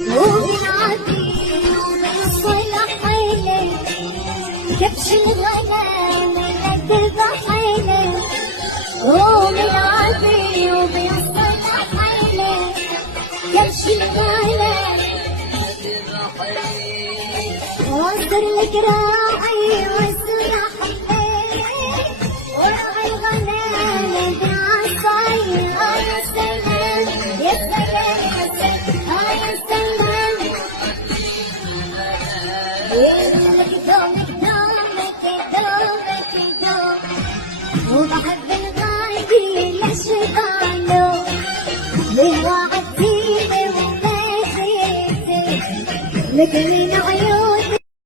وبالعافية وبالصلح حيلك كبش الغنم تذبح حيلك وبالعافية وبالصلح حيلك كبش الغنم واصدر لك راعي واسرح حبيك وراعي الغنم بالعصاية يا سلام يا سلام يا سلام يا سلام لك دومك دومك دومك دوم وبحب الغايبي لشبانه بالوعد زيني وما زيتي لك من عيوني